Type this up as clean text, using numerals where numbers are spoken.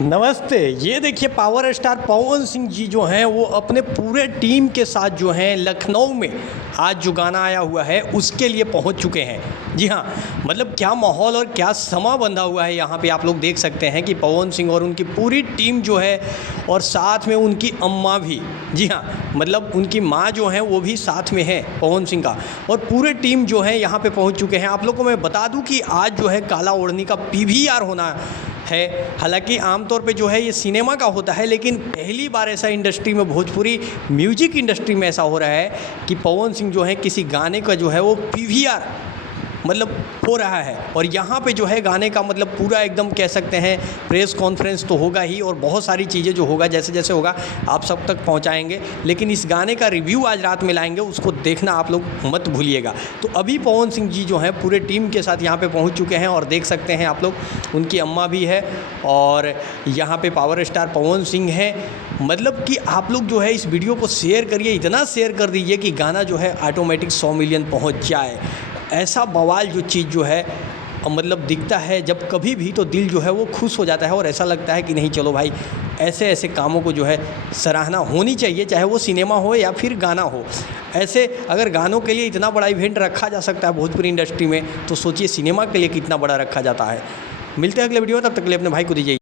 नमस्ते। ये देखिए पावर स्टार पवन सिंह जी जो हैं वो अपने पूरे टीम के साथ जो हैं लखनऊ में आज जो गाना आया हुआ है उसके लिए पहुंच चुके हैं। जी हाँ, मतलब क्या माहौल और क्या समा बंधा हुआ है यहाँ पे आप लोग देख सकते हैं कि पवन सिंह और उनकी पूरी टीम जो है और साथ में उनकी अम्मा भी। जी हाँ, मतलब उनकी माँ जो है वो भी साथ में है पवन सिंह का, और पूरे टीम जो है यहाँ पे पहुँच चुके हैं। आप लोग को मैं बता दूँ कि आज जो है काला ओढ़नी का PVR होना है। हालांकि आमतौर पे जो है ये सिनेमा का होता है, लेकिन पहली बार ऐसा इंडस्ट्री में, भोजपुरी म्यूजिक इंडस्ट्री में ऐसा हो रहा है कि पवन सिंह जो है किसी गाने का जो है वो PVR मतलब हो रहा है। और यहाँ पे जो है गाने का मतलब पूरा एकदम कह सकते हैं प्रेस कॉन्फ्रेंस तो होगा ही, और बहुत सारी चीज़ें जो होगा जैसे जैसे होगा आप सब तक पहुँचाएंगे। लेकिन इस गाने का रिव्यू आज रात में लाएंगे, उसको देखना आप लोग मत भूलिएगा। तो अभी पवन सिंह जी जो हैं पूरे टीम के साथ यहाँ पे पहुँच चुके हैं, और देख सकते हैं आप लोग उनकी अम्मा भी है और यहाँ पे पावर स्टार पवन सिंह है। मतलब कि आप लोग जो है इस वीडियो को शेयर करिए, इतना शेयर कर दीजिए कि गाना जो है ऑटोमेटिक 100 मिलियन पहुँच जाए। ऐसा बवाल जो चीज़ जो है मतलब दिखता है जब कभी भी, तो दिल जो है वो खुश हो जाता है और ऐसा लगता है कि नहीं चलो भाई, ऐसे ऐसे कामों को जो है सराहना होनी चाहिए, चाहे वो सिनेमा हो या फिर गाना हो। ऐसे अगर गानों के लिए इतना बड़ा इवेंट रखा जा सकता है भोजपुरी इंडस्ट्री में, तो सोचिए सिनेमा के लिए कितना बड़ा रखा जाता है। मिलते हैं अगले वीडियो में, तब तक के लिए अपने भाई को दीजिए।